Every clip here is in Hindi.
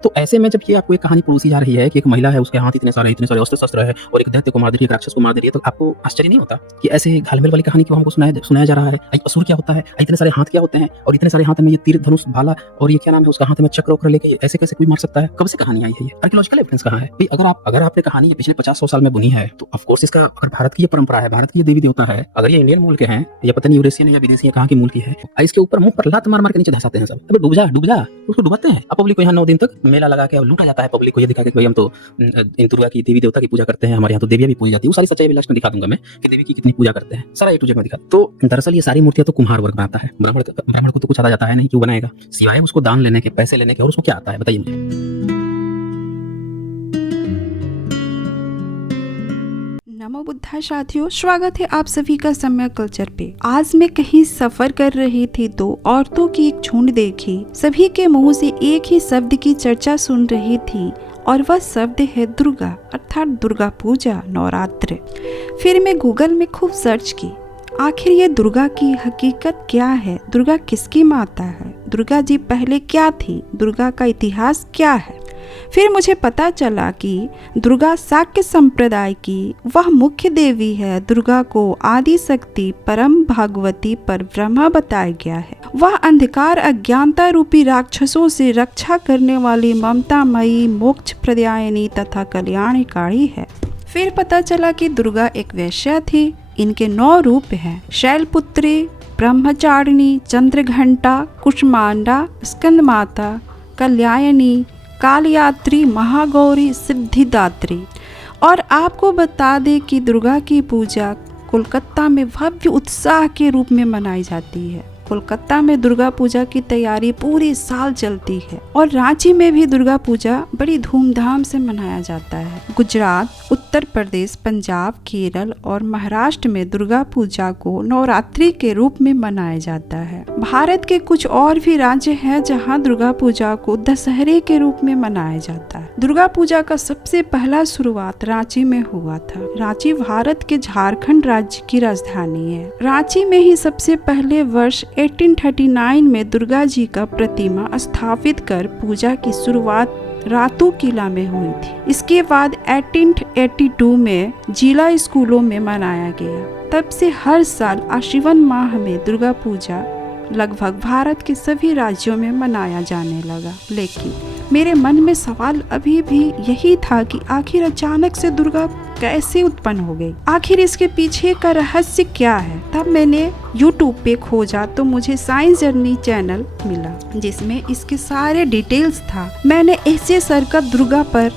तो ऐसे में जब ये आपको एक कहानी परोसी जा रही है कि एक महिला है, उसके हाथ इतने सारे अस्त्र शस्त्र है और एक दैत्य को मार दे रही है, एक राक्षस को मार दे रही है, तो आपको आश्चर्य नहीं होता कि ऐसे घालमेल वाली कहानी क्यों हमको सुनाया जा रहा है? असुर क्या होता है? इतने सारे हाथ क्या होते हैं? और इतने सारे हाथ में ये तीर धनुष भाला और ये क्या नाम है उसका हाथ में चक्र वक्र लेके ऐसे कैसे कोई मार सकता है? कब से कहानी आई है ये? आर्कियोलॉजिकल एविडेंस कहाँ है? भाई अगर आपने कहानी ये पिछले 50-100 साल में बुनी है तो ऑफ कोर्स इसका अगर भारत की ये परंपरा है, भारत की ये देवी देवता है, अगर ये इंडियन मूल के हैं या पता नहीं यूरेशियन या विदेशी या कहाँ की मूल की है, इसके ऊपर मुंह पर लात मार मार के नीचे धंसाते हैं सब। अबे डूब जा उसको डुबाते हैं। अब पब्लिक को यहाँ 9 दिन तक मेला लगा के लूटा जाता है, पब्लिक को ये दिखा के भाई हम तो इन दुर्गा की देवी देवता की पूजा करते हैं, हमारे यहाँ तो देवियां भी पूजी जाती है। वो सारी सच्चाई भी लास्ट में दिखा दूंगा मैं कि देवी की कितनी पूजा करते हैं, सारा ए टू जेड में दिखा। तो दरअसल ये सारी मूर्तियां तो कुम्हार वर्ग बनाता है, ब्राह्मण को तो कुछ आता जाता है नहीं, क्यों बनाएगा सिवाय उसको दान लेने के, पैसे लेने के, और उसको क्या आता है बताइए मुझे। नमो बुद्धाय साथियों, स्वागत है आप सभी का सम्यक कल्चर पे। आज मैं कहीं सफर कर रही थी तो औरतों की एक झुंड देखी। सभी के मुंह से एक ही शब्द की चर्चा सुन रही थी और वह शब्द है दुर्गा, अर्थात दुर्गा पूजा, नवरात्र। फिर मैं गूगल में खूब सर्च की, आखिर ये दुर्गा की हकीकत क्या है, दुर्गा किसकी माता है, दुर्गा जी पहले क्या थी, दुर्गा का इतिहास क्या है। फिर मुझे पता चला कि दुर्गा शाक्य संप्रदाय की वह मुख्य देवी है। दुर्गा को आदि शक्ति, परम भागवती, पर ब्रह्मा बताया गया है। वह अंधकार अज्ञानता रूपी राक्षसों से रक्षा करने वाली ममतामयी, मोक्ष प्रदायिनी तथा कल्याणकारी है। फिर पता चला कि दुर्गा एक वैश्या थी। इनके 9 रूप हैं: शैलपुत्री, ब्रह्मचारिणी, चंद्रघंटा, कुष्मांडा, स्कंदमाता, कल्यायनी, कालयात्री, महागौरी, सिद्धिदात्री। और आपको बता दें कि दुर्गा की पूजा कोलकाता में भव्य उत्साह के रूप में मनाई जाती है। कोलकाता में दुर्गा पूजा की तैयारी पूरी साल चलती है और रांची में भी दुर्गा पूजा बड़ी धूमधाम से मनाया जाता है। गुजरात, उत्तर प्रदेश, पंजाब, केरल और महाराष्ट्र में दुर्गा पूजा को नवरात्रि के रूप में मनाया जाता है। भारत के कुछ और भी राज्य हैं जहां दुर्गा पूजा को दशहरे के रूप में मनाया जाता है। दुर्गा पूजा का सबसे पहला शुरुआत रांची में हुआ था। रांची भारत के झारखंड राज्य की राजधानी है। रांची में ही सबसे पहले वर्ष 1839 में दुर्गा जी का प्रतिमा स्थापित कर पूजा की शुरुआत रातू किला में हुई थी। इसके बाद 1882 में जिला स्कूलों में मनाया गया। तब से हर साल आश्विन माह में दुर्गा पूजा लगभग भारत के सभी राज्यों में मनाया जाने लगा। लेकिन मेरे मन में सवाल अभी भी यही था कि आखिर अचानक से दुर्गा कैसे उत्पन्न हो गई, आखिर इसके पीछे का रहस्य क्या है। तब मैंने YouTube पे खोजा तो मुझे साइंस जर्नी चैनल मिला जिसमें इसके सारे डिटेल्स था। मैंने ऐसे सर का दुर्गा पर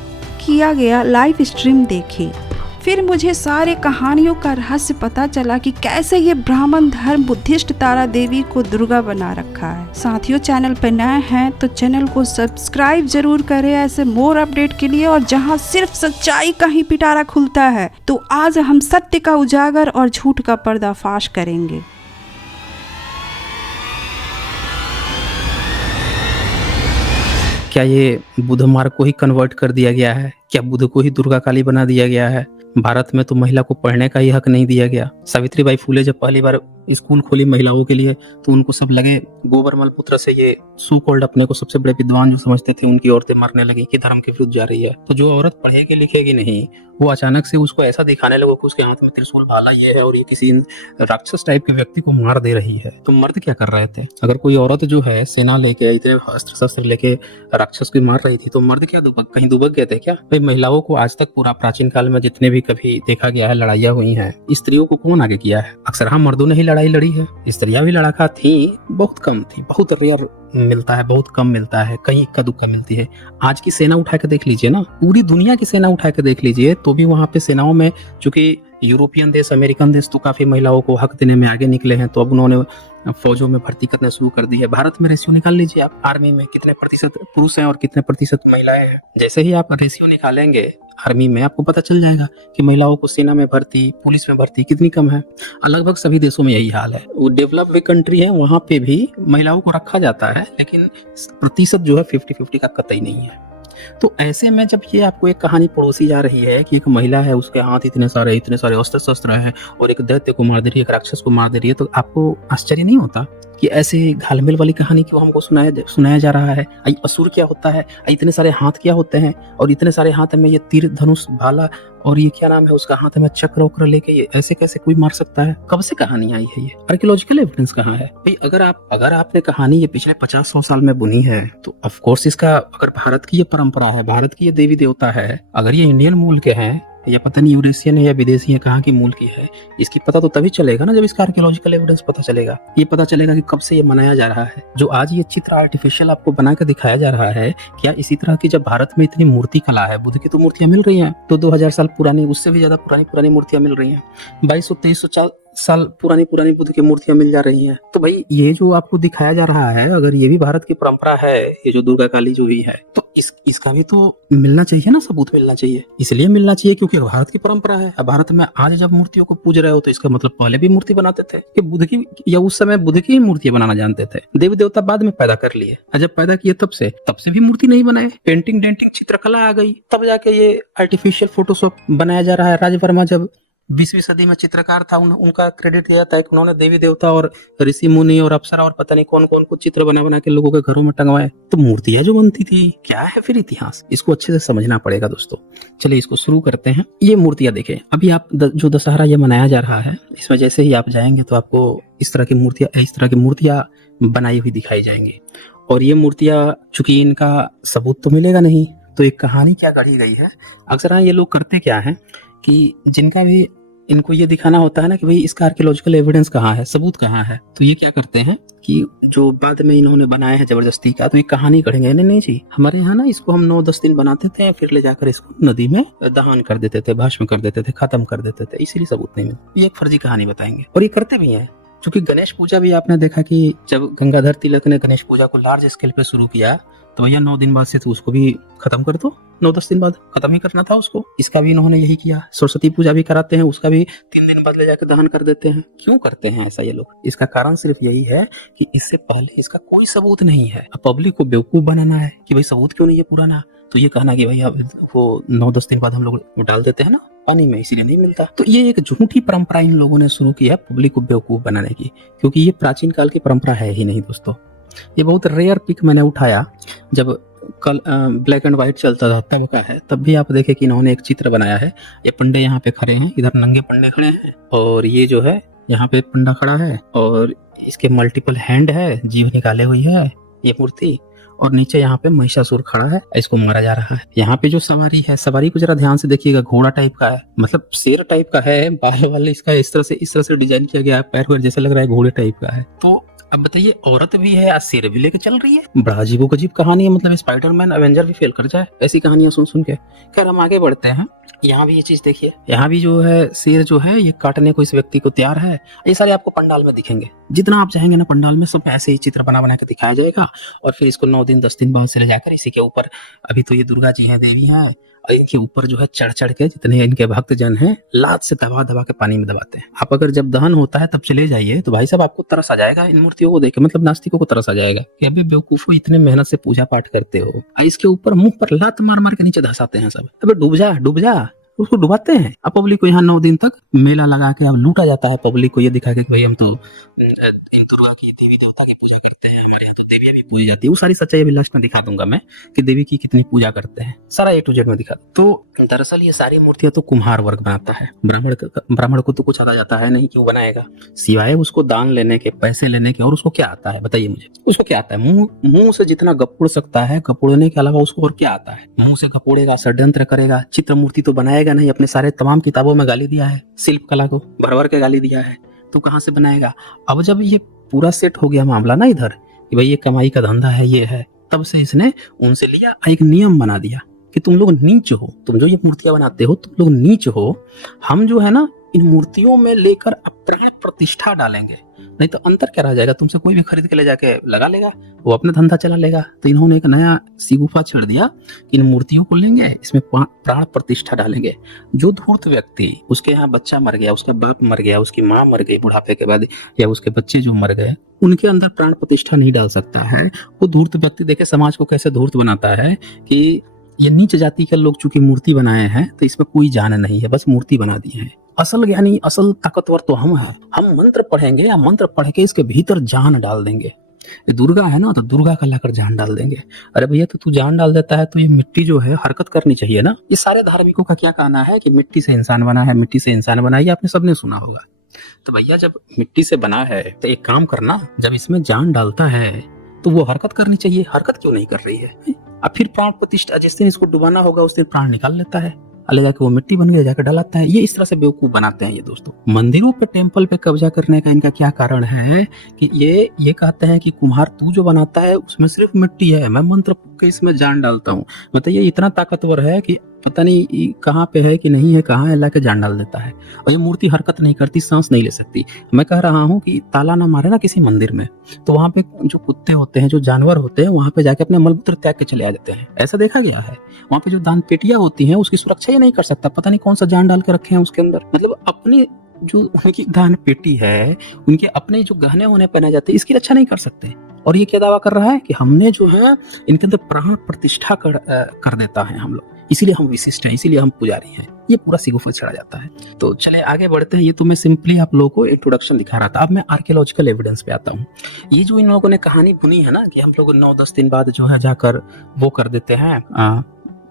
किया गया लाइव स्ट्रीम देखी। फिर मुझे सारे कहानियों का रहस्य पता चला कि कैसे ये ब्राह्मण धर्म बुद्धिस्ट तारा देवी को दुर्गा बना रखा है। साथियों, चैनल पर नए हैं तो चैनल को सब्सक्राइब जरूर करें ऐसे मोर अपडेट के लिए। और जहां सिर्फ सच्चाई का ही पिटारा खुलता है तो आज हम सत्य का उजागर और झूठ का पर्दाफाश करेंगे। क्या ये बुध मार्ग को ही कन्वर्ट कर दिया गया है? क्या बुध को ही दुर्गा काली बना दिया गया है? भारत में तो महिला को पढ़ने का ही हक नहीं दिया गया। सावित्रीबाई फुले जब पहली बार स्कूल खोली महिलाओं के लिए तो उनको सब लगे गोबरमल पुत्र से ये सो कॉल्ड अपने को सबसे बड़े विद्वान जो समझते थे उनकी औरतें मरने लगी कि धर्म के विरुद्ध जा रही है। तो जो औरत पढ़ेगी लिखेगी नहीं वो अचानक से उसको ऐसा दिखाने लगो कि उसके हाथ में त्रिशूल भाला ये है और ये किसी राक्षस टाइप के व्यक्ति को मार दे रही है। तो मर्द क्या कर रहे थे? अगर कोई औरत जो है सेना लेके इतने अस्त्र शस्त्र लेके राक्षस को मार रही थी तो मर्द क्या कहीं दुबक गए थे क्या? भाई महिलाओं को आज तक पूरा प्राचीन काल में जितने भी कभी देखा गया है लड़ाइयाँ हुई हैं, स्त्रियों को कौन आगे किया है? अक्सर हम मर्दों ने ही लड़ाई लड़ी है। स्त्रियां भी लड़ाका थी, बहुत कम थी, बहुत रेयर मिलता है, बहुत कम मिलता है, कहीं इक्का दुक्का मिलती है। आज की सेना उठा के देख लीजिए ना, पूरी दुनिया की सेना उठा के देख लीजिए तो भी वहां पे सेनाओं में चूंकि यूरोपियन देश, अमेरिकन देश तो काफी महिलाओं को हक देने में आगे निकले हैं तो अब उन्होंने फौजों में भर्ती करना शुरू कर दी है। भारत में रेशियो निकाल लीजिए आप, आर्मी में कितने प्रतिशत पुरुष हैं और कितने प्रतिशत महिलाएं हैं। जैसे ही आप रेशियो निकालेंगे आर्मी में आपको पता चल जाएगा कि महिलाओं को सेना में भर्ती, पुलिस में भर्ती कितनी कम है। लगभग सभी देशों में यही हाल है। वो डेवलप हुई कंट्री है वहां पे भी महिलाओं को रखा जाता है लेकिन प्रतिशत जो है 50-50 का कतई नहीं है। तो ऐसे में जब ये आपको एक कहानी परोसी जा रही है कि एक महिला है, उसके हाथ इतने सारे अस्त्र शस्त्र हैं और एक दैत्य को मार दे रही है, एक राक्षस को मार दे रही है, तो आपको आश्चर्य नहीं होता कि ऐसे घालमेल वाली कहानी क्यों हमको सुनाया जा रहा है? असुर क्या होता है? इतने सारे हाथ क्या होते हैं? और इतने सारे हाथ में ये तीर धनुष भाला और ये क्या नाम है उसका हाथ में चक्र वक्र लेके ये ऐसे कैसे कोई मार सकता है? कब से कहानी आई है? ये आर्कियोलॉजिकल एविडेंस कहाँ है भाई? अगर आपने कहानी ये पिछले 50-100 साल में बुनी है तो ऑफ कोर्स इसका, अगर भारत की ये परंपरा है, भारत की ये देवी देवता है, अगर ये इंडियन मूल के हैं या पता नहीं यूरेशियन है या विदेशी है, कहाँ की मूल की है, इसकी पता तो तभी चलेगा ना जब इसका आर्कियोलॉजिकल एविडेंस पता चलेगा। ये पता चलेगा कि कब से ये मनाया जा रहा है। जो आज ये चित्र आर्टिफिशियल आपको बना कर दिखाया जा रहा है, क्या इसी तरह की जब भारत में इतनी मूर्ति कला है, बुद्ध की तो मूर्तियां मिल रही हैं, तो 2000 साल पुरानी, उससे भी ज्यादा पुरानी मूर्तियां मिल रही हैं, 2200-2300 साल पुरानी बुद्ध की मूर्तियां मिल जा रही हैं। तो भाई ये जो आपको दिखाया जा रहा है, अगर ये भी भारत की परंपरा है, ये जो दुर्गा काली जो भी है, तो इसका भी तो मिलना चाहिए ना, सबूत मिलना चाहिए। इसलिए मिलना चाहिए क्योंकि भारत की परंपरा है। अब भारत में आज जब मूर्तियों को पूज रहे हो तो इसका मतलब पहले भी मूर्ति बनाते थे कि बुद्ध की, या उस समय बुद्ध की ही मूर्तियां बनाना जानते थे, देवी देवता बाद में पैदा कर लिए। जब पैदा किए तब से भी मूर्ति नहीं बनाए, पेंटिंग डेंटिंग चित्रकला आ गई, तब जाके ये आर्टिफिशियल फोटोशॉप बनाया जा रहा है। राज वर्मा जब 20वीं सदी में चित्रकार था, उनका क्रेडिट दिया जाता है कि उन्होंने देवी देवता और ऋषि मुनि और अप्सरा और पता नहीं कौन कौन को चित्र बना के लोगों के घरों में टंगवाए। तो मूर्तियां जो बनती थी, क्या है फिर इतिहास, इसको अच्छे से समझना पड़ेगा दोस्तों। चलिए इसको शुरू करते हैं। ये मूर्तियां देखें, अभी आप जो दशहरा ये मनाया जा रहा है, इसमें जैसे ही आप जाएंगे तो आपको इस तरह की मूर्तियां बनाई हुई दिखाई जाएंगी। और ये मूर्तियां, चूंकि इनका सबूत तो मिलेगा नहीं, तो एक कहानी क्या गढ़ी गई है। अक्सर ये लोग करते क्या है कि जिनका भी इनको ये दिखाना होता है ना कि भाई इसका आर्कियोलॉजिकल एविडेंस कहाँ है, सबूत कहाँ है, तो ये क्या करते हैं कि जो बाद में इन्होंने बनाया है जबरदस्ती का, तो एक कहानी गढ़ेंगे। नहीं जी, हमारे यहाँ ना इसको हम 9-10 दिन बनाते थे, फिर ले जाकर इसको नदी में दहन कर देते थे, भस्म कर देते थे, खत्म कर देते थे, इसीलिए सबूत नहीं मिलता। ये एक फर्जी कहानी बताएंगे और ये करते भी हैं। क्योंकि गणेश पूजा भी आपने देखा कि जब गंगाधर तिलक ने गणेश पूजा को लार्ज स्केल पे शुरू किया, तो भैया 9 दिन बाद से तो उसको भी खत्म कर दो, 9-10 दिन बाद खत्म ही करना था उसको। इसका भी इन्होंने यही किया। सरस्वती पूजा भी कराते हैं, उसका भी 3 दिन बाद ले जाकर दहन कर देते हैं। क्यों करते हैं ऐसा ये लोग? इसका कारण सिर्फ यही है कि इससे पहले इसका कोई सबूत नहीं है। अब पब्लिक को बेवकूफ बनाना है कि भाई सबूत क्यों नहीं है पुराना, तो ये कहना कि भाई अब वो 9-10 दिन बाद हम लोग डाल देते हैं ना पानी में, इसीलिए नहीं मिलता। तो ये एक झूठी परंपरा इन लोगों ने शुरू की है पब्लिक को बेवकूफ बनाने की, क्योंकि ये प्राचीन काल की परंपरा है ही नहीं दोस्तों। ये बहुत रेयर पिक मैंने उठाया, जब कल ब्लैक एंड व्हाइट चलता था तब का है। तब भी आप देखें कि इन्होंने एक चित्र बनाया है। ये पंडे यहाँ पे खड़े हैं, इधर नंगे पंडे खड़े हैं, और ये जो है यहाँ पे पंडा खड़ा है, और इसके मल्टीपल हैंड है, जीभ निकाले हुई है ये मूर्ति, और नीचे यहाँ पे महिषासुर खड़ा है, इसको मारा जा रहा है। यहाँ पे जो सवारी है, सवारी को जरा ध्यान से देखिएगा, घोड़ा टाइप का है, मतलब शेर टाइप का है, बाल वाले इसका इस तरह से डिजाइन किया गया है, पैर जैसे लग रहा है घोड़े टाइप का है। तो अब बताइए, औरत भी है, आज शेर भी लेके चल रही है। बड़ा अजीबोगरीब कहानी है, मतलब स्पाइडरमैन एवेंजर भी फेल कर जाए ऐसी कहानियां सुन के। खैर हम आगे बढ़ते हैं। यहाँ भी ये चीज देखिए, यहाँ भी जो है शेर जो है ये काटने को इस व्यक्ति को तैयार है। ये सारे आपको पंडाल में दिखेंगे, जितना आप चाहेंगे ना पंडाल में, सब ऐसे ही चित्र बना के दिखाया जाएगा। और फिर इसको 9 दिन 10 दिन बाद से ले जाकर इसी के ऊपर, अभी तो ये दुर्गा जी है, देवी है, इनके ऊपर जो है चढ़ के जितने इनके भक्त जन हैं लात से दबा के पानी में दबाते हैं। आप अगर जब दहन होता है तब चले जाइए तो भाई साहब आपको तरस आ जाएगा इन मूर्तियों को देख के, मतलब नास्तिकों को तरस आ जाएगा कि अबे बेवकूफो, इतने मेहनत से पूजा पाठ करते हो, इसके ऊपर मुंह पर लात मार के नीचे धसाते हैं सब। अबे डूब जा, उसको डुबाते हैं। अब पब्लिक को यहाँ 9 दिन तक मेला लगा के अब लूटा जाता है, पब्लिक को ये दिखा के कि भाई हम तो इन दुर्गा की, देवी देवता की पूजा करते हैं, हमारे यहाँ तो देवी भी पूजी जाती है। वो सारी सच्चाई अभी लास्ट में दिखा दूंगा मैं कि देवी की कितनी पूजा करते हैं, सारा A to Z में दिखा। तो दरअसल ये सारी मूर्तियां तो कुम्हार वर्ग बनाता है, ब्राह्मण को तो कुछ आता जाता है नहीं, क्यों बनाएगा, सिवाय उसको दान लेने के, पैसे लेने के। और उसको क्या आता है बताइए मुझे, उसको क्या आता है? मुंह से जितना गपुड़ सकता है, गपुड़ने के अलावा उसको और क्या आता है? मुंह से गपुड़ेगा, षड्यंत्र करेगा, चित्र मूर्ति तो बनाएगा नहीं। अपने सारे तमाम किताबों में गाली दिया है, शिल्प कला को भर के गाली दिया है, तो कहाँ से बनाएगा? अब जब ये पूरा सेट हो गया मामला ना इधर कि भाई ये कमाई का धंधा है, ये है, तब से इसने उनसे लिया, एक नियम बना दिया कि तुम लोग नीच हो, तुम जो ये मूर्तियां बनाते हो तुम लोग नीच हो। हम जो है ना इन मूर्तियों में लेकर प्राण प्रतिष्ठा डालेंगे, नहीं तो अंतर क्या रह जाएगा? तुमसे कोई भी खरीद के ले जाके लगा लेगा, वो अपना धंधा चला लेगा। तो इन्होंने एक नया सिगुफा छेड़ दिया कि इन मूर्तियों को लेंगे, इसमें प्राण प्रतिष्ठा डालेंगे। जो धूर्त व्यक्ति, उसके यहाँ बच्चा मर गया, उसका बाप मर गया, उसकी माँ मर गई बुढ़ापे के बाद, या उसके बच्चे जो मर गए, उनके अंदर प्राण प्रतिष्ठा नहीं डाल सकता है। वो धूर्त व्यक्ति देखे समाज को कैसे धूर्त बनाता है कि ये नीच जाति के लोग चूंकि मूर्ति बनाए हैं तो इसमें कोई जान नहीं है, बस मूर्ति बना दी है। असल ज्ञानी, असल ताकतवर तो हम हैं। हम मंत्र पढ़ेंगे या मंत्र पढ़ के इसके भीतर जान डाल देंगे। ये दुर्गा है ना, तो दुर्गा का लाकर जान डाल देंगे। अरे भैया, तो तू जान डाल देता है तो ये मिट्टी जो है हरकत करनी चाहिए ना। ये सारे धार्मिकों का क्या कहना है कि मिट्टी से इंसान बना है, मिट्टी से इंसान बना है, ये आपने सबने सुना होगा। तो भैया जब मिट्टी से बना है तो एक काम करना, जब इसमें जान डालता है तो वो हरकत करनी चाहिए। हरकत क्यों नहीं कर रही है? अब फिर प्राण प्रतिष्ठा, जिस दिन इसको डुबाना होगा उस दिन प्राण निकाल लेता है, ले जाके वो मिट्टी बन गया, जाकर डलाता है। ये इस तरह से बेवकूफ बनाते हैं ये दोस्तों। मंदिरों पे, टेम्पल पे कब्जा करने का इनका क्या कारण है कि ये कहते हैं कि कुम्हार तू जो बनाता है उसमें सिर्फ मिट्टी है, मैं मंत्र फूंक के इसमें जान डालता हूँ। मतलब ये इतना ताकतवर है कि पता नहीं कहाँ पे है कि नहीं है, कहाँ है, लाके जान डाल देता है। और ये मूर्ति हरकत नहीं करती, सांस नहीं ले सकती। मैं कह रहा हूँ कि ताला ना मारे ना किसी मंदिर में, तो वहाँ पे जो कुत्ते होते हैं, जो जानवर होते हैं, वहाँ पे जाके अपने मलमूत्र त्याग के चले आ जाते हैं। ऐसा देखा गया है। वहाँ पे जो दान पेटियां होती हैं उसकी सुरक्षा ही नहीं कर सकता, पता नहीं कौन सा जान डाल के रखे हैं उसके अंदर। मतलब अपनी जो उनकी दान पेटी है, उनके अपने जो गहने होने पहने जाते हैं, इसकी रक्षा नहीं कर सकते। और ये क्या दावा कर रहा है कि हमने जो है इनके अंदर प्राण प्रतिष्ठा कर देता है हम लोग, इसीलिए हम विशिष्ट हैं, इसीलिए हम पुजारी हैं। ये पूरा सिगुफे चढ़ा जाता है। तो चले आगे बढ़ते हैं। ये तो मैं सिंपली आप लोगों को इंट्रोडक्शन दिखा रहा था। अब मैं आर्कियोलॉजिकल एविडेंस पे आता हूँ। ये जो इन लोगों ने कहानी बुनी है ना कि हम लोग 9-10 दिन बाद जो है जाकर वो कर देते हैं,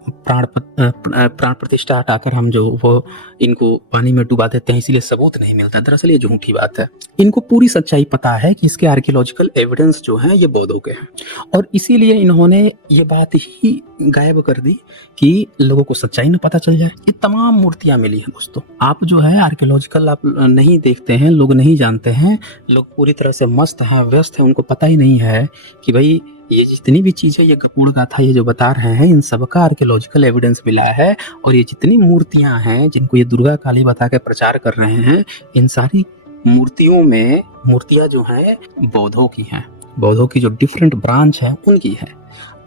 प्राण प्रतिष्ठा हटाकर हम जो वो इनको पानी में डुबा देते हैं, इसीलिए सबूत नहीं मिलता। दरअसल ये झूठी बात है। इनको पूरी सच्चाई पता है कि इसके आर्कियोलॉजिकल एविडेंस जो हैं ये बौद्धों के हैं, और इसीलिए इन्होंने ये बात ही गायब कर दी कि लोगों को सच्चाई न पता चल जाए। ये तमाम मूर्तियां मिली हैं दोस्तों। आप जो है आर्कियोलॉजिकल आप नहीं देखते हैं, लोग नहीं जानते हैं, लोग पूरी तरह से मस्त हैं, व्यस्त हैं, उनको पता ही नहीं है कि भाई ये जितनी भी चीजें, ये गरुड़ गाथा ये जो बता रहे हैं, इन सब का आर्कियोलॉजिकल एविडेंस मिला है। और ये जितनी मूर्तियां हैं जिनको ये दुर्गा काली बता के प्रचार कर रहे हैं, इन सारी मूर्तियों में मूर्तियां जो हैं बौद्धों की हैं। बौद्धों की जो डिफरेंट ब्रांच है उनकी है।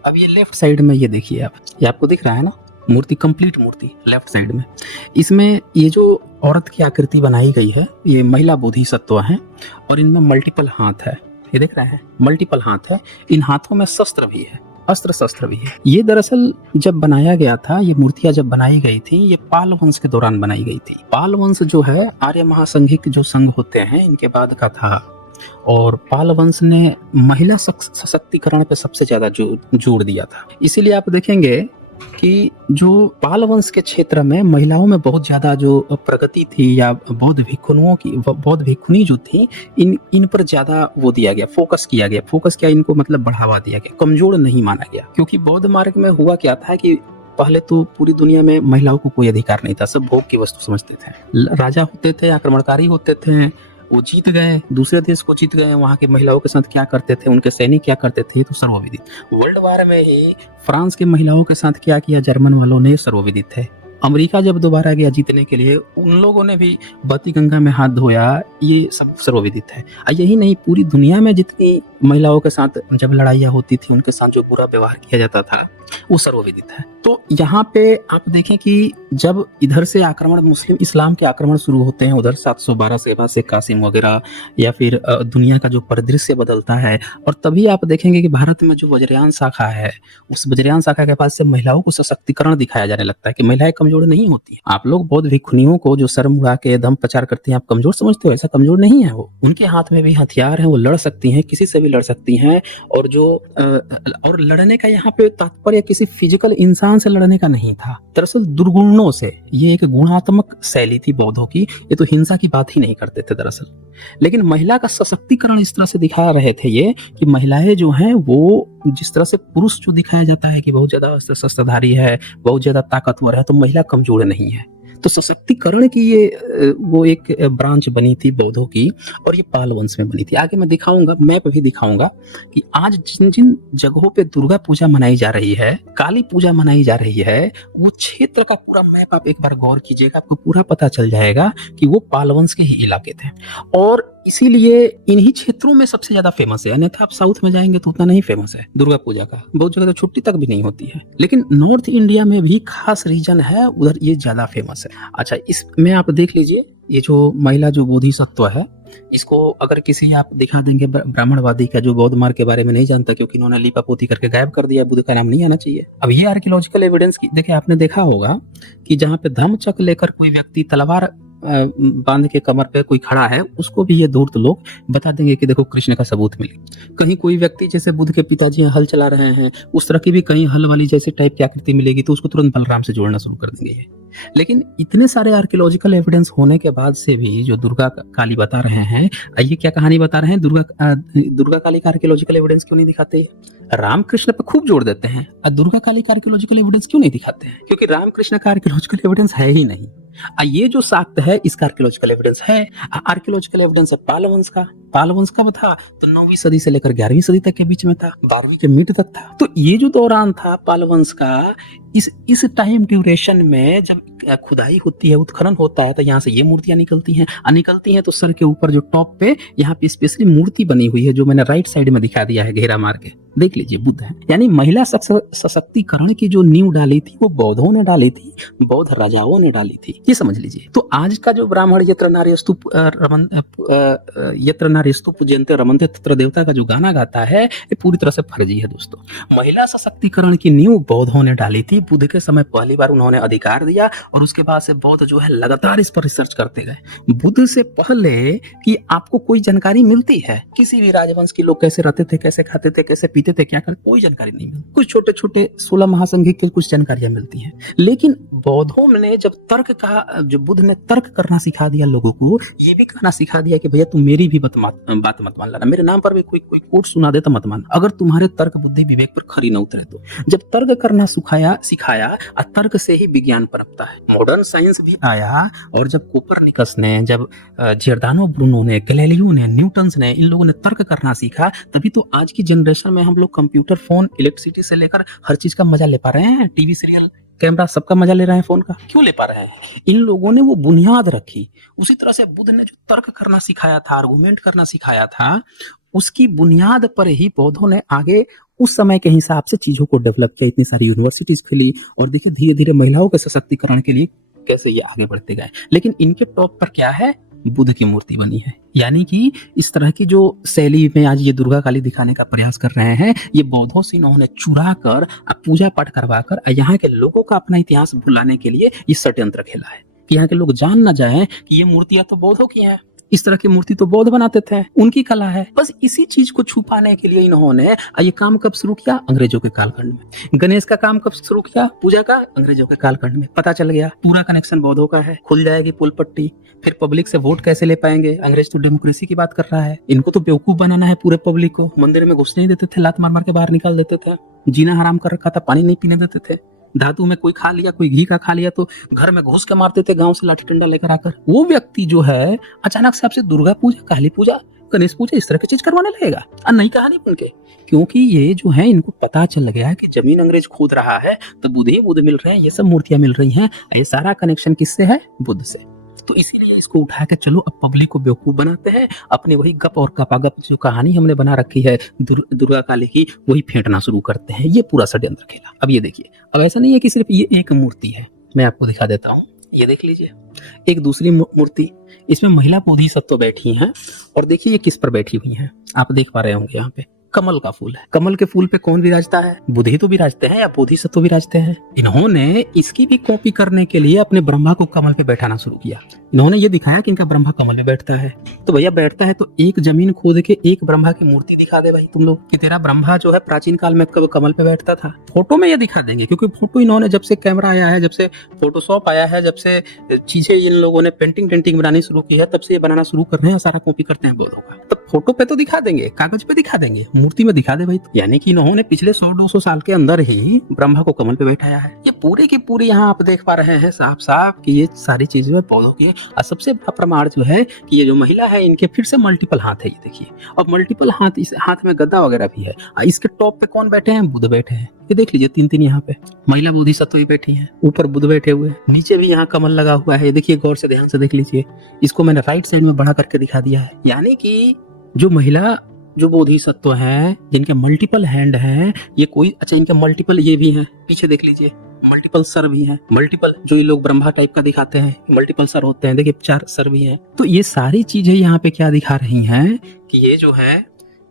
अब ये लेफ्ट साइड में ये देखिए आप, ये आपको दिख रहा है ना मूर्ति, कंप्लीट मूर्ति लेफ्ट साइड में। इसमें ये जो औरत की आकृति बनाई गई है, ये महिला बोधिसत्व है, और इनमें मल्टीपल हाथ है। ये देख रहे हैं, मल्टीपल हाथ है। इन हाथों में शस्त्र भी है, अस्त्र शस्त्र भी है। ये दरअसल जब बनाया गया था, ये मूर्तियां जब बनाई गई थी, ये पाल वंश के दौरान बनाई गई थी। पाल वंश जो है आर्य महासंघिक जो संघ होते हैं इनके बाद का था, और पाल वंश ने महिला सशक्तिकरण पे सबसे ज्यादा जोर दिया था। इसीलिए आप देखेंगे कि जो पाल वंश के क्षेत्र में महिलाओं में बहुत ज्यादा जो प्रगति थी, या बौद्ध भिक्षुणी जो थी, इन पर ज्यादा वो दिया गया, फोकस किया गया। फोकस क्या, इनको मतलब बढ़ावा दिया गया, कमजोर नहीं माना गया। क्योंकि बौद्ध मार्ग में हुआ क्या था कि पहले तो पूरी दुनिया में महिलाओं को कोई अधिकार नहीं था, सब भोग की वस्तु समझते थे। राजा होते थे, आक्रमणकारी होते थे, वो जीत गए, दूसरे देश को जीत गए, वहाँ के महिलाओं के साथ क्या करते थे, उनके सैनिक क्या करते थे, तो सर्वविदित। वर्ल्ड वार में ही फ्रांस के महिलाओं के साथ क्या किया जर्मन वालों ने, सर्वविदित है। अमेरिका जब दोबारा गया जीतने के लिए, उन लोगों ने भी बत्ती गंगा में हाथ धोया, ये सब सर्वविदित है। यही नहीं, पूरी दुनिया में जितनी महिलाओं के साथ जब लड़ाइयाँ होती थी, उनके साथ जो बुरा व्यवहार किया जाता था, वो सर्वविदित है। तो यहाँ पे आप देखें कि जब इधर से आक्रमण, मुस्लिम इस्लाम के आक्रमण शुरू होते हैं, उधर 712 के बाद से कासिम वगैरह, या फिर दुनिया का जो परिदृश्य बदलता है, और तभी आप देखेंगे कि भारत में जो वज्रयान शाखा है, उस वज्रयान शाखा के पास से महिलाओं को सशक्तिकरण दिखाया जाने लगता है कि महिलाएं कमजोर नहीं होती। आप लोग बौद्ध भिक्षुणियों को जो शर्म उड़ा के दम प्रचार करते हैं, आप कमजोर समझते हो, ऐसा कमजोर नहीं है वो। उनके हाथ में भी हथियार है, वो लड़ सकती हैं, किसी से भी लड़ सकती हैं। और जो और लड़ने का यहाँ पे तात्पर्य किसी फिजिकल इंसान से लड़ने का नहीं था, दरअसल दुर्गुणों से। ये एक गुणात्मक शैली थी बौद्धों की, ये तो हिंसा की बात ही नहीं करते थे दरअसल। लेकिन महिला का सशक्तिकरण इस तरह से दिखा रहे थे ये कि महिलाएं जो हैं वो, जिस तरह से पुरुष जो दिखाया जाता है कि बहुत ज्यादा शस्त्रधारी है, बहुत ज्यादा ताकतवर है, तो महिला कमजोर नहीं है। तो सशक्तिकरण की ये वो एक ब्रांच बनी थी बौद्धों की, और ये पाल वंश में बनी थी। आगे मैं दिखाऊंगा, मैप भी दिखाऊंगा कि आज जिन जिन जगहों पे दुर्गा पूजा मनाई जा रही है, काली पूजा मनाई जा रही है, वो क्षेत्र का पूरा मैप आप एक बार गौर कीजिएगा, आपको पूरा पता चल जाएगा कि वो पाल वंश के ही इलाके थे। और इसीलिए इन्हीं क्षेत्रों में सबसे ज्यादा फेमस है, अन्यथा आप साउथ में जाएंगे तो उतना नहीं फेमस है दुर्गा पूजा का। बहुत जगह तो छुट्टी तक भी नहीं होती है, लेकिन नॉर्थ इंडिया में भी खास रीजन है, उधर ये ज्यादा फेमस है। अच्छा, इसमें आप देख लीजिए, ये जो महिला जो बोधिसत्व है, इसको अगर किसी आप दिखा देंगे ब्राह्मणवादी का जो बौद्ध मार्ग के बारे में नहीं जानता, क्योंकि इन्होंने लिपापोती करके गायब कर दिया, बुद्ध का नाम नहीं आना चाहिए। अब ये आर्कियोलॉजिकल एविडेंस की देखिए, आपने देखा होगा कि जहाँ पे धम्मचक्र लेकर कोई व्यक्ति तलवार बांध के कमर पे कोई खड़ा है, उसको भी ये धूर्त लोग बता देंगे कि देखो कृष्ण का सबूत मिली। कहीं कोई व्यक्ति जैसे बुद्ध के पिताजी हल चला रहे हैं, उस तरह की भी कहीं हल वाली जैसे टाइप की आकृति मिलेगी तो उसको तुरंत बलराम से जोड़ना शुरू कर देंगे ये। लेकिन इतने सारे आर्कियोलॉजिकल एविडेंस होने के बाद से भी जो दुर्गा काली बता रहे हैं, ये क्या कहानी बता रहे हैं, दुर्गा काली का आर्कियोलॉजिकल एविडेंस क्यों नहीं दिखाते? रामकृष्ण पे खूब जोर देते हैं और दुर्गा काली का आर्कियोलॉजिकल एविडेंस क्यों नहीं दिखाते हैं? क्योंकि रामकृष्ण का आर्कियोलॉजिकल एविडेंस है ही नहीं। ये जो साक्ष्य है इसका आर्कियोलॉजिकल एविडेंस है। आर्कियोलॉजिकल एविडेंस है पाल वंश का था तो 9वीं सदी से लेकर 11वीं सदी तक के बीच में था, 12वीं के मिड तक था। तो ये जो दौरान था पाल वंश का, इस टाइम ड्यूरेशन में जब खुदाई होती है, उत्खनन होता है, तो यहाँ से ये मूर्तियां निकलती हैं तो सर के ऊपर जो टॉप पे यहाँ पे स्पेशली मूर्ति बनी हुई है, जो मैंने राइट साइड में दिखा दिया है घेरा मार के, देख लीजिए बुद्ध है। यानी महिला सशक्तिकरण की जो नींव डाली थी वो बौद्धों ने डाली थी, बौद्ध राजाओं ने डाली थी, ये समझ लीजिए। तो आज का जो ब्राह्मण यत्र नारी स्तूप पूजन्ते रमन्ते तत्र देवता का जो गाना गाता है, ये पूरी तरह से फर्जी है दोस्तों। महिला सशक्तिकरण की नींव बौद्धों ने डाली थी। बुद्ध के समय पहली बार उन्होंने अधिकार दिया और उसके बाद से बौद्ध जो है लगातार इस पर रिसर्च करते गए। बुद्ध से पहले कि आपको कोई जानकारी मिलती है किसी भी राजवंश के लोग कैसे रहते थे, कैसे खाते थे, कैसे पीते थे, क्या करते, कोई जानकारी नहीं मिलती। कुछ छोटे छोटे 16 महासंघिक की कुछ जानकारियां मिलती हैं, लेकिन बौद्धों ने जब जब बुद्ध ने तर्क करना सिखा दिया लोगों को, ये भी कहना सिखा दिया कि भैया तुम मेरी भी बात मत मान लेना, मेरे नाम पर भी कोई कोट सुना दे तो मत मान, अगर तुम्हारे तर्क बुद्धि विवेक पर खरी न उतरे तो। जब तर्क करना सिखाया और तर्क से ही विज्ञान पनपता है। मॉडर्न साइंस भी आया और जब कोपरनिकस ने, जब जियोर्दानो ब्रूनो ने, गैलीलियो ने, न्यूटन्स ने, इन लोगों ने तर्क करना सीखा, तभी तो आज की जनरेशन में हम लोग कंप्यूटर, फोन, इलेक्ट्रिसिटी से लेकर हर चीज का मजा ले पा रहे हैं। टीवी, सीरियल, कैमरा, सबका मजा ले रहे हैं। फोन का क्यों ले पा रहे हैं? इन लोगों ने वो बुनियाद रखी। उसी तरह से बुद्ध ने जो तर्क करना सिखाया था, आर्गुमेंट करना सिखाया था, उसकी बुनियाद पर ही बौद्धों ने आगे उस समय के हिसाब से चीजों को डेवलप किया। इतनी सारी यूनिवर्सिटीज खुली और देखिए धीरे धीरे महिलाओं के सशक्तिकरण के लिए कैसे ये आगे बढ़ते गए। लेकिन इनके टॉप पर क्या है? बुद्ध की मूर्ति बनी है। यानी कि इस तरह की जो शैली में आज ये दुर्गा काली दिखाने का प्रयास कर रहे हैं, ये बौद्धों से इन्होंने चुरा कर, पूजा पाठ करवा कर यहाँ के लोगों का अपना इतिहास भुलाने के लिए ये षड्यंत्र खेला है कि यहाँ के लोग जान ना जाएं कि ये मूर्तियां तो बौद्धों की हैं। इस तरह की मूर्ति तो बौद्ध बनाते थे, उनकी कला है। बस इसी चीज को छुपाने के लिए इन्होंने ये काम कब शुरू किया? अंग्रेजों के कालखंड में। गणेश का काम कब शुरू किया? पूजा का, अंग्रेजों के कालखंड में। पता चल गया पूरा कनेक्शन बौद्धों का है, खुल जाएगी पुल पट्टी। फिर पब्लिक से वोट कैसे ले पाएंगे? अंग्रेज तो डेमोक्रेसी की बात कर रहा है, इनको तो बेवकूफ बनाना है पूरे पब्लिक को। मंदिर में घुसने नहीं देते थे, लात मार मार के बाहर निकाल देते थे, जीना हराम कर रखा था, पानी नहीं पीने देते थे, धातु में कोई खा लिया, कोई घी का खा लिया तो घर में घुस के मारते थे गांव से लाठी डंडा लेकर आकर। वो व्यक्ति जो है अचानक से आपसे दुर्गा पूजा, काली पूजा, गणेश पूजा इस तरह की चीज करवाने लगेगा? नई कहानी बन के। क्योंकि ये जो है इनको पता चल गया कि जमीन अंग्रेज खोद रहा है तो बुद्ध ही बुद्ध मिल रहे हैं, ये सब मूर्तियां मिल रही हैं। ये सारा कनेक्शन किससे है? बुद्ध से। तो इसीलिए इसको उठा के चलो अब पब्लिक को बेवकूफ बनाते हैं, अपने वही गप और गपागप जो कहानी हमने बना रखी है दुर्गा काली की, वही फेंटना शुरू करते हैं। ये पूरा षड्यंत्र खेला। अब ये देखिए, अब ऐसा नहीं है कि सिर्फ ये एक मूर्ति है, मैं आपको दिखा देता हूँ। ये देख लीजिए, एक दूसरी मूर्ति, इसमें महिला बोधिसत्व बैठी हैं और देखिए ये किस पर बैठी हुई हैं, आप देख पा रहे होंगे। यहाँ पे कमल का फूल है। कमल के फूल पे कौन विराजता है? बुद्ध ही तो विराजते हैं या बोधिसत्व विराजते हैं। इन्होंने इसकी भी कॉपी करने के लिए अपने ब्रह्मा को कमल पे बैठाना शुरू किया। इन्होंने ये दिखाया कि इनका ब्रह्मा कमल पे बैठता है। तो भैया बैठता है तो एक जमीन खोद के एक ब्रह्मा की मूर्ति दिखा दे भाई तुम लोग कि तेरा ब्रह्मा जो है प्राचीन काल में कब कमल पे बैठता था। फोटो में ये दिखा देंगे, क्योंकि फोटो इन्होंने जब से कैमरा आया है, जब से फोटोशॉप आया है, जब से चीजें इन लोगों ने पेंटिंग बनानी शुरू की है, तब से ये बनाना शुरू कर रहे हैं, सारा कॉपी करते हैं बौद्धों का। तो फोटो पे तो दिखा देंगे, कागज पे दिखा देंगे, मूर्ति में दिखा दे भाई। यानी कि इन्होंने पिछले 100-200 साल के अंदर ही ब्रह्मा को कमल पे बैठाया है। ये पूरे की पूरी यहाँ आप देख पा रहे हैं साफ साफ कि ये सारी चीजें पौधों की। और सबसे बड़ा प्रमाण जो है कि ये जो महिला है इनके फिर से मल्टीपल हाथ है, ये देखिए। और मल्टीपल हाथ, इस हाथ में गद्दा वगैरह भी है। इसके टॉप पे कौन बैठे हैं? बुद्ध बैठे हैं। ये देख लीजिए 3-3 यहाँ पे महिला बोधिसत्व बैठी है, ऊपर बुद्ध बैठे हुए, नीचे भी यहाँ कमल लगा हुआ है। ये देखिए, गौर से ध्यान से देख लीजिए। इसको मैंने राइट साइड में बढ़ा करके दिखा दिया है। यानी कि जो महिला जो बोधिसत्व हैं, जिनके मल्टीपल हैंड हैं, ये कोई, अच्छा इनके मल्टीपल ये भी हैं, पीछे देख लीजिए मल्टीपल सर भी हैं। मल्टीपल जो ये लोग ब्रह्मा टाइप का दिखाते हैं, मल्टीपल सर होते हैं, देखिए 4 सर भी हैं। तो ये सारी चीजें यहाँ पे क्या दिखा रही हैं कि ये जो है,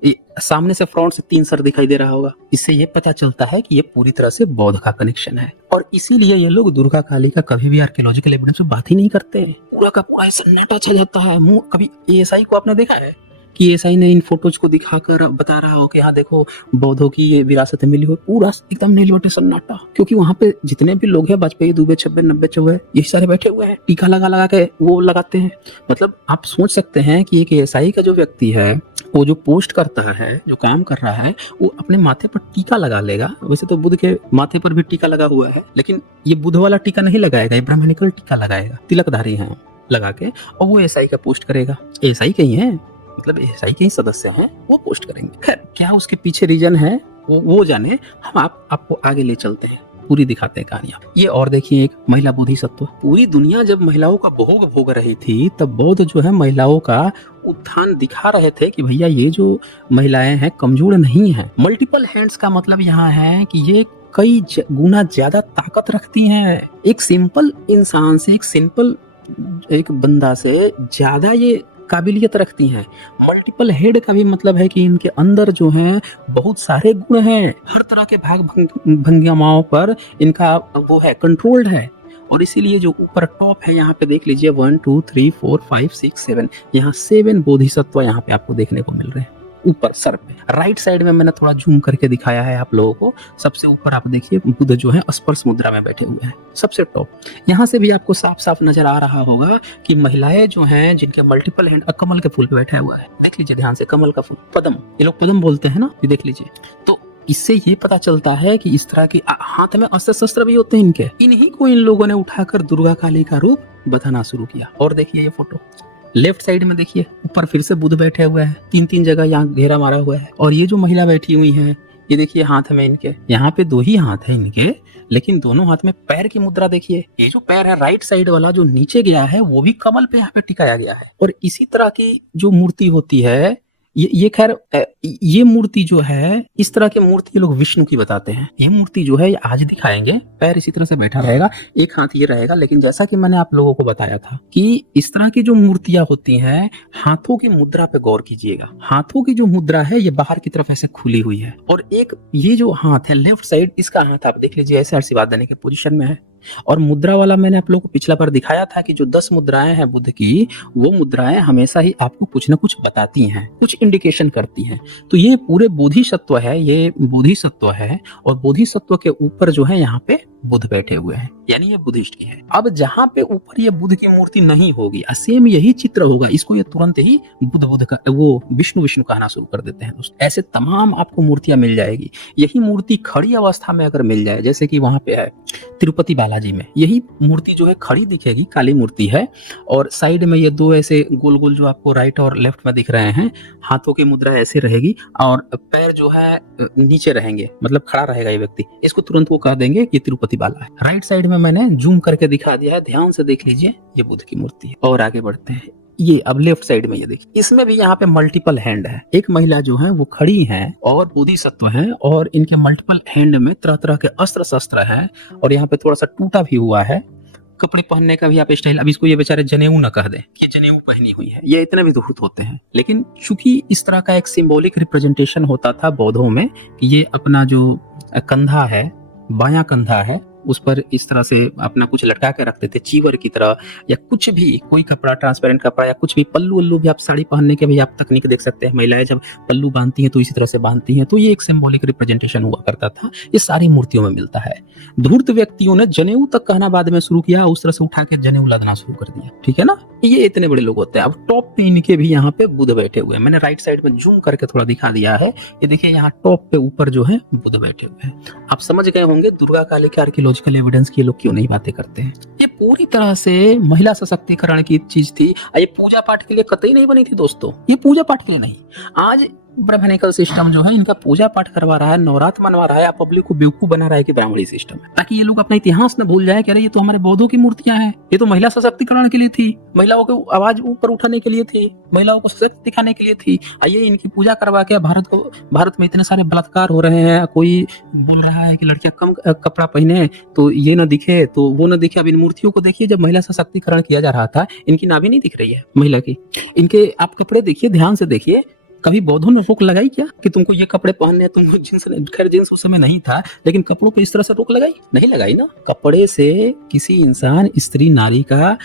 ये सामने से फ्रंट से 3 सर दिखाई दे रहा होगा। इससे ये पता चलता है कि ये पूरी तरह से बौद्ध का कनेक्शन है। और इसीलिए ये लोग दुर्गा काली का कभी भी आर्कियोलॉजिकल एविडेंस में बात ही नहीं करते हैं। पूरा का पूरा सन्नाटा छा जाता है। मुंह कभी एएसआई को आपने देखा है कि एएसआई ने इन फोटोज को दिखाकर बता रहा हो कि हाँ देखो बौद्धों की ये विरासत मिली हो, पूरा एकदम नीलवटे सन्नाटा, क्योंकि वहां पे जितने भी लोग हैं वाजपेयी, दुबे, छब्बे, नब्बे, चौबे, ये सारे बैठे हुए हैं, टीका लगा लगा के वो लगाते हैं। मतलब आप सोच सकते हैं कि एक एएसआई का जो व्यक्ति है वो जो पोस्ट करता है, जो काम कर रहा है, वो अपने माथे पर टीका लगा लेगा। वैसे तो बुद्ध के माथे पर भी टीका लगा हुआ है, लेकिन ये बुद्ध वाला टीका नहीं लगाएगा, ये ब्राह्मणिकल टीका लगाएगा, तिलकधारी है लगा के, और वो एएसआई का पोस्ट करेगा। एएसआई के ही है, मतलब एएसआई के ही सदस्य हैं, वो पोस्ट करेंगे। खैर क्या उसके पीछे रीजन है वो जाने, हम आपको आगे ले चलते हैं, पूरी दिखाते हैं कहानियां। ये और देखिए एक महिला बोधिसत्व। पूरी दुनिया जब महिलाओं का भोग भोग रही थी तब बौद्ध जो है महिलाओं का उत्थान दिखा रहे थे कि भैया ये जो महिलाएं हैं कमजोर नहीं है। मल्टीपल हैंड्स का मतलब यहाँ है कि ये कई गुना ज्यादा ताकत रखती हैं। एक सिंपल इंसान से, एक सिंपल एक बंदा से ज्यादा ये काबिलियत रखती हैं। मल्टीपल हेड का भी मतलब है कि इनके अंदर जो है बहुत सारे गुण हैं, हर तरह के भाग भंगिमाओं पर इनका वो है, कंट्रोल्ड है। और इसीलिए जो ऊपर टॉप है यहाँ पे देख लीजिए 1 2 3 4 5 6 7, यहाँ 7 बोधिसत्व यहाँ पे आपको देखने को मिल रहे हैं ऊपर सर पे। राइट साइड में मैंने थोड़ा जूम करके दिखाया है आप लोगों को। सबसे ऊपर आप देखिए बुद्ध जो है स्पर्श मुद्रा में बैठे हुए हैं, सबसे टॉप। यहाँ से भी आपको साफ साफ नजर आ रहा होगा कि महिलाएं जो हैं जिनके मल्टीपल हैंड, कमल के फूल पे बैठा हुआ है, देख लीजिए ध्यान से, कमल का फूल, पद्म, ये लोग पद्म बोलते हैं ना, ये देख लीजिए। तो इससे ये पता चलता है कि इस तरह के हाथ में अस्त्र शस्त्र भी होते हैं इनके। इन्हीं को इन लोगों ने उठाकर दुर्गा काली का रूप बताना शुरू किया। और देखिए ये फोटो लेफ्ट साइड में देखिए, ऊपर फिर से बुद्ध बैठे हुए हैं, 3 जगह यहाँ घेरा मारा हुआ है। और ये जो महिला बैठी हुई है, ये देखिए हाथ में इनके, यहाँ पे 2 ही हाथ है इनके, लेकिन दोनों हाथ में पैर की मुद्रा देखिए। ये जो पैर है राइट साइड वाला जो नीचे गया है वो भी कमल पे यहाँ पे टिकाया गया है। और इसी तरह की जो मूर्ति होती है, ये खैर ये मूर्ति जो है, इस तरह की मूर्ति ये लोग विष्णु की बताते हैं। ये मूर्ति जो है आज दिखाएंगे, पैर इसी तरह से बैठा रहेगा, एक हाथ ये रहेगा। लेकिन जैसा कि मैंने आप लोगों को बताया था कि इस तरह की जो मूर्तियां होती हैं, हाथों की मुद्रा पे गौर कीजिएगा। हाथों की जो मुद्रा है ये बाहर की तरफ ऐसे खुली हुई है, और एक ये जो हाथ है लेफ्ट साइड, इसका हाथ आप देख लीजिए ऐसे आशीर्वाद देने की पोजीशन में है। और मुद्रा वाला मैंने आप लोगों को पिछला बार दिखाया था कि जो 10 मुद्राएं हैं बुद्ध की, वो मुद्राएं हमेशा ही आपको कुछ ना कुछ बताती हैं, कुछ इंडिकेशन करती हैं। तो ये पूरे बोधिसत्व है, ये बोधिसत्व है, और बोधिसत्व के ऊपर जो है यहाँ पे बुद्ध बैठे हुए हैं, यानी ये बुद्धिस्ट की है। अब जहाँ पे ऊपर ये बुद्ध की मूर्ति नहीं होगी, सेम यही चित्र होगा, इसको ये तुरंत ही बुद्ध का वो विष्णु कहना शुरू कर देते हैं दोस्तों। ऐसे तमाम आपको मूर्तियां मिल जाएगी। यही मूर्ति खड़ी अवस्था में अगर मिल जाए, जैसे कि वहां पे है तिरुपति बालाजी में, यही मूर्ति जो है खड़ी दिखेगी, काली मूर्ति है, और साइड में ये 2 ऐसे गोल गोल जो आपको राइट और लेफ्ट में दिख रहे हैं, हाथों की मुद्रा ऐसे रहेगी और पैर जो है नीचे रहेंगे, मतलब खड़ा रहेगा ये व्यक्ति। इसको तुरंत वो कह देंगे कि तिरुपति बाला है। राइट साइड में मैंने जूम करके दिखा दिया है, ध्यान से देख लीजिए, ये बुद्ध की मूर्ति है। और आगे बढ़ते हैं, ये अब लेफ्ट साइड में ये देखिए, इसमें भी यहाँ पे मल्टीपल हैंड है। एक महिला जो है वो खड़ी है और बोधिसत्व है, और इनके मल्टीपल हैंड में तरह तरह के अस्त्र शस्त्र है, और यहाँ पे थोड़ा सा टूटा भी हुआ है। कपड़े पहनने का भी आप स्टाइल, अब इसको ये बेचारे जनेऊ न कह दें कि जनेऊ पहनी हुई है, ये इतने भी धूर्त होते हैं। लेकिन चूंकि इस तरह का एक सिंबॉलिक रिप्रेजेंटेशन होता था बौद्धों में कि ये अपना जो कंधा है, बायां कंधा है, उस पर इस तरह से अपना कुछ लटका के रखते थे, चीवर की तरह, या कुछ भी, कोई कपड़ा, ट्रांसपेरेंट कपड़ा या कुछ भी, पल्लू वल्लू भी, आप साड़ी पहनने के भी आप तकनीक देख सकते हैं। महिलाएं जब पल्लू बांधती हैं तो इसी तरह से बांधती हैं। तो ये एक सिंबॉलिक रिप्रेजेंटेशन हुआ करता था, ये सारी मूर्तियों में मिलता है। धूर्त व्यक्तियों ने जनेऊ तक कहना बाद में शुरू किया, उस तरह से उठा के जनेऊ लादना शुरू कर दिया, ठीक है ना। ये इतने बड़े लोग होते हैं। अब टॉप पे इनके भी यहाँ पे बुद्ध बैठे हुए हैं, मैंने राइट साइड में जूम करके थोड़ा दिखा दिया है। ये देखिए यहाँ टॉप पे ऊपर जो है बुद्ध बैठे हुए हैं। आप समझ गए होंगे दुर्गा काली के आर्कियोलॉजिकल एविडेंस की लोग क्यों नहीं बातें करते हैं। ये पूरी तरह से महिला सशक्तिकरण की चीज थी। ये पूजा पाठ के लिए कतई नहीं बनी थी दोस्तों, ये पूजा पाठ के लिए नहीं। आज ब्राह्मणिकल सिस्टम जो है इनका पूजा पाठ करवा रहा है, नवरात्र मनवा रहा है, पब्लिक को बेवकूफ बना रहा है कि ब्राह्मणी सिस्टम है, ताकि ये लोग अपना इतिहास न भूल जाए कि अरे ये तो हमारे बौद्धों की मूर्तियां हैं, ये तो महिला सशक्तिकरण के लिए थी, महिलाओं को आवाज ऊपर उठाने के लिए थी, महिलाओं को सशक्त दिखाने के लिए थी। आइए इनकी पूजा करवा के भारत में इतने सारे बलात्कार हो रहे हैं, कोई बोल रहा है कि लड़कियां कम कपड़ा पहने तो ये न दिखे तो वो न दिखे। अब इन मूर्तियों को देखिए, जब महिला सशक्तिकरण किया जा रहा था, इनकी नाभि नहीं दिख रही है महिला की, इनके आप कपड़े देखिए, ध्यान से देखिए। कभी बौद्धों ने रोक लगाई क्या कि तुमको ये कपड़े पहनने हैं, तुमको जींस, खैर जींस उस समय नहीं था, लेकिन कपड़ों पे इस तरह से रोक लगाई नहीं लगाई ना। कपड़े से किसी इंसान, स्त्री, नारी का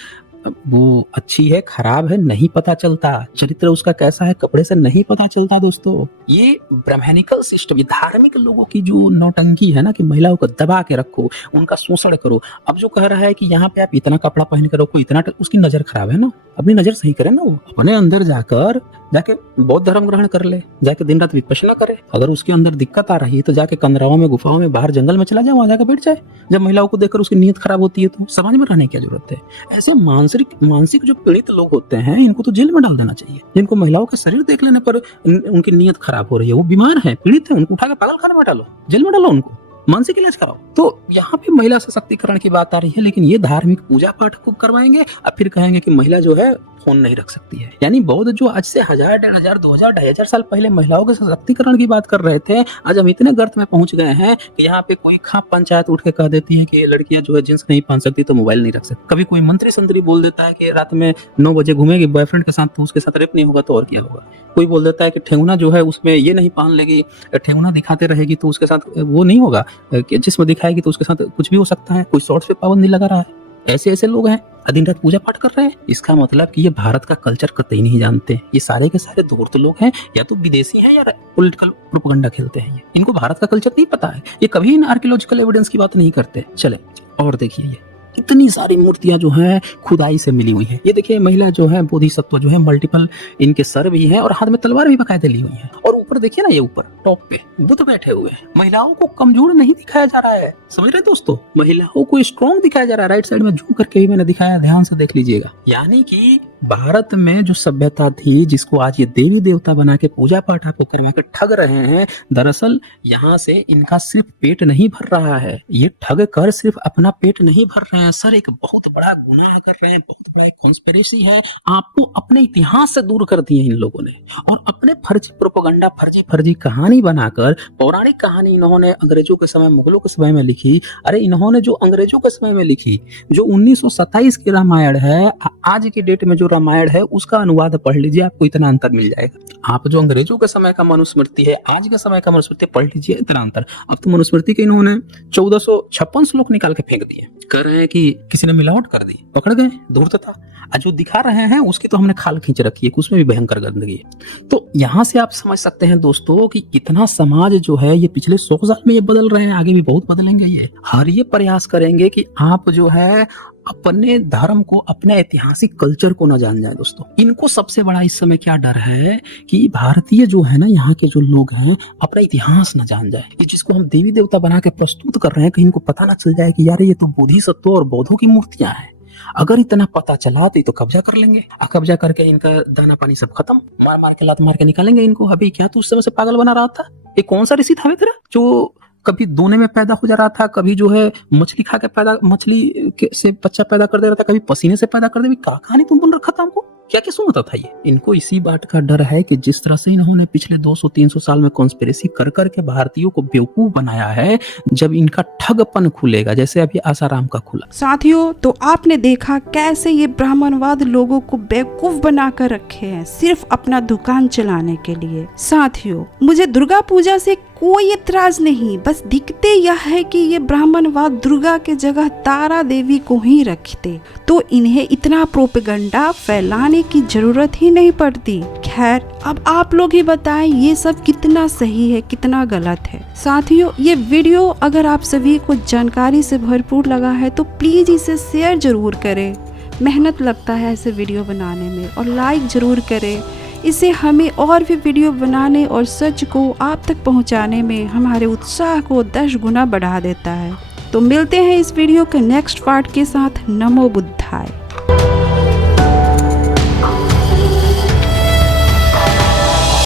वो अच्छी है खराब है नहीं पता चलता, चरित्र उसका कैसा है कपड़े से नहीं पता चलता दोस्तों। ये ब्राह्मणिकल सिस्टम, ये धार्मिक लोगों की जो नौटंकी है ना कि महिलाओं को दबा के रखो, उनका शोषण करो। अब जो कह रहा है कि यहाँ पे आप इतना कपड़ा पहन के रखो, इतना, उसकी नजर खराब है ना, अपनी नजर सही करे ना, वो अपने अंदर जाके बौद्ध धर्म ग्रहण कर ले, जाके दिन रात विपश्यना करे। अगर उसके अंदर दिक्कत आ रही है तो जाके कंदराओं में, गुफाओं में, बाहर जंगल में चला जाए, वहां जाकर बैठ जाए। जब महिलाओं को देखकर उसकी नीयत खराब होती है तो समाज में रहने की क्या जरूरत है। ऐसे मानसिक जो पीड़ित लोग होते हैं इनको तो जेल में डाल देना चाहिए। जिनको महिलाओं का शरीर देख लेने पर उनकी नीयत खराब हो रही है, वो बीमार है, पीड़ित है, उनको उठा के पागल खाने में डालो, जेल में डालो, उनको मानसिक इलाज कराओ। तो यहाँ पे महिला सशक्तिकरण की बात आ रही है, लेकिन ये धार्मिक पूजा पाठ खूब करवाएंगे और फिर कहेंगे कि महिला जो है फोन नहीं रख सकती है। यानी बौद्ध जो आज से 1000, 1500, 2000, 2500 साल पहले महिलाओं के सशक्तिकरण की बात कर रहे थे, आज हम इतने गर्त में पहुंच गए हैं कि यहाँ पे कोई खाप पंचायत उठ के कह देती है कि लड़कियां जो है जींस नहीं पहन सकती तो मोबाइल नहीं रख सकती। कभी कोई मंत्री संतरी बोल देता है कि रात में 9 बजे घूमेगी बॉयफ्रेंड के साथ तो उसके साथ रेप नहीं होगा तो और क्या होगा। कोई बोल देता है कि ठेंगुना जो है उसमें ये नहीं पहन लेगी, ठेंगुना दिखाते रहेगी तो उसके साथ वो नहीं होगा, कि जिसमें दिखाएगी तो उसके साथ कुछ भी हो सकता है। कोई शॉर्ट्स पे पाबंदी लगा रहा है। ऐसे लोग हैं दिन रात पूजा पाठ कर रहे हैं। इसका मतलब कि ये भारत का कल्चर कतई नहीं जानते। ये सारे के सारे धूर्त लोग हैं, या तो विदेशी हैं या पॉलिटिकल प्रोपेगेंडा खेलते हैं। इनको भारत का कल्चर नहीं पता है। ये कभी इन आर्कियोलॉजिकल एविडेंस की बात नहीं करते। चले और देखिए, ये इतनी सारी मूर्तियां जो हैं खुदाई से मिली हुई है। ये देखिए महिला जो है बोधिसत्व जो है, मल्टीपल इनके सर भी हैं और हाथ में तलवार भी बकायदे ली हुई है। और ऊपर देखिए ना, ये ऊपर टॉप पे बुद्ध बैठे हुए हैं। महिलाओं को कमजोर नहीं दिखाया जा रहा है, समझ रहे दोस्तों, महिलाओं को स्ट्रॉन्ग दिखाया जा रहा है। राइट साइड में जूम करके भी मैंने दिखाया, ध्यान से देख लीजिएगा। यानी कि भारत में जो सभ्यता थी, जिसको आज ये देवी देवता बना के पूजा पाठ आपको करवा के ठग रहे हैं, दरअसल यहाँ से इनका सिर्फ पेट नहीं भर रहा है। ये ठग कर सिर्फ अपना पेट नहीं भर रहे हैं सर, एक बहुत बड़ा गुनाह कर रहे हैं, बहुत बड़ा एक कॉन्स्पिरेसी है। आपको अपने इतिहास से दूर कर दिए इन लोगों ने, और अपने फर्जी प्रोपेगेंडा, फर्जी कहानी बनाकर, पौराणिक कहानी इन्होंने अंग्रेजों के समय, मुगलों के समय में लिखी। अरे इन्होंने जो अंग्रेजों के समय में लिखी, जो 1927 की रामायण है, आज की डेट में जो रामायण है उसका अनुवाद पढ़ लीजिए, आपको इतना अंतर मिल जाएगा। आप जो अंग्रेजों के समय का मनुस्मृति है, आज के समय का मनुस्मृति पढ़ लीजिए, इतना अंतर। अब तो मनुस्मृति के इन्होंने 1456 श्लोक निकाल के फेंक दिए, कह रहे हैं कि किसी ने मिलावट कर दी, पकड़ गए, धूर्तता। जो दिखा रहे हैं उसकी तो हमने खाल खींच रखी है, उसमें भी भयंकर गंदगी है। तो यहाँ से आप समझ सकते हैं दोस्तों कि कितना समाज जो है ये पिछले 100 साल में ये बदल रहे हैं, आगे भी बहुत बदलेंगे ये। हर ये प्रयास करेंगे कि आप जो है अपने धर्म को, अपने ऐतिहासिक कल्चर को न जान जाए दोस्तों। इनको सबसे बड़ा इस समय क्या डर है कि भारतीय जो है ना, यहाँ के जो लोग हैं, अपना इतिहास न जान जाए। ये जिसको हम देवी देवता बना के प्रस्तुत कर रहे हैं, कहीं इनको पता ना चल जाए कि यार ये तो बोधिसत्व और बौद्धों की मूर्तियां हैं। अगर इतना पता चला तो कब्जा कर लेंगे, कब्जा करके इनका दाना पानी सब खत्म, मार मार के, लात मार के निकालेंगे इनको। अभी क्या तू उस समय से पागल बना रहा था? ये कौन सा ऋषि था तेरा जो कभी दोने में पैदा हो जा रहा था, कभी जो है मछली खा के पैदा, मछली से बच्चा पैदा कर दे रहा था, कभी पसीने से पैदा कर दे। कहानी तुम बन रखा था हमको, क्या क्या सुनता था ये? इनको इसी बात का डर है कि जिस तरह से इन्होंने पिछले 200-300 साल में कॉन्स्पिरेसी कर करके भारतीयों को बेवकूफ बनाया है, जब इनका ठगपन खुलेगा, जैसे अभी आसाराम का खुला। साथियों, तो आपने देखा कैसे ये ब्राह्मणवाद लोगों को बेवकूफ बनाकर रखे हैं सिर्फ अपना दुकान चलाने के लिए। साथियों, मुझे दुर्गा पूजा से कोई इतराज नहीं, बस दिखते यह है कि ये ब्राह्मणवाद दुर्गा के जगह तारा देवी को ही रखते तो इन्हें इतना प्रोपेगेंडा फैलाने की जरूरत ही नहीं पड़ती। खैर, अब आप लोग ही बताएं ये सब कितना सही है, कितना गलत है। साथियों, ये वीडियो अगर आप सभी को जानकारी से भरपूर लगा है तो प्लीज इसे शेयर जरूर करें। मेहनत लगता है ऐसे वीडियो बनाने में, और लाइक जरूर करें। इससे हमें और भी वीडियो बनाने और सच को आप तक पहुंचाने में हमारे उत्साह को 10 गुना बढ़ा देता है। तो मिलते हैं इस वीडियो के नेक्स्ट पार्ट के साथ। नमो बुद्धाय।